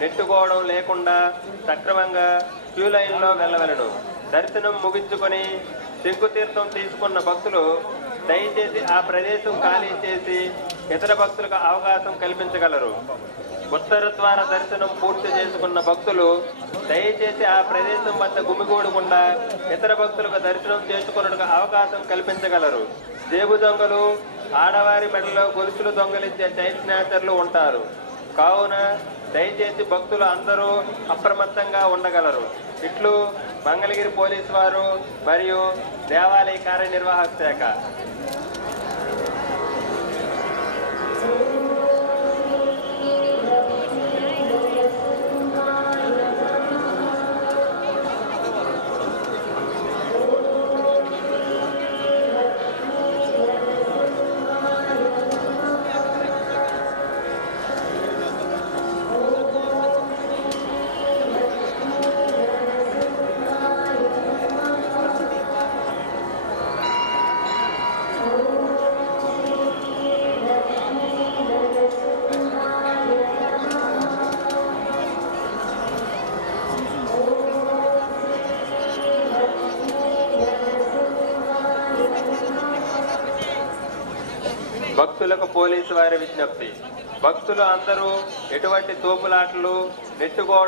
నెట్టుకోవడం లేకుండా సక్రమంగా క్యూ లైన్లో వెళ్ళవలను. దర్శనం ముగించుకొని శంకుతీర్థం తీసుకున్న భక్తులు దయచేసి ఆ ప్రదేశం ఖాళీ చేసి ఇతర భక్తులకు అవకాశం కల్పించగలరు. ఉత్తర ద్వార దర్శనం పూర్తి చేసుకున్న భక్తులు దయచేసి ఆ ప్రదేశం వద్ద గుమిగూడకుండా ఇతర భక్తులకు దర్శనం చేసుకున్నట్టుగా అవకాశం కల్పించగలరు. జేబు దొంగలు, ఆడవారి మెడలో గొలుసులు దొంగలించే చైన్ స్నాచర్లు ఉంటారు. కావున దయచేసి భక్తులు అందరూ అప్రమత్తంగా ఉండగలరు. ఇట్లు మంగళగిరి పోలీసు వారు మరియు దేవాలయ కార్యనిర్వాహక శాఖ. భక్తులకు పోలీసు వారి విజ్ఞప్తి. భక్తులు అందరూ ఎటువంటి తోపులాటలు, నెట్టుకోవడం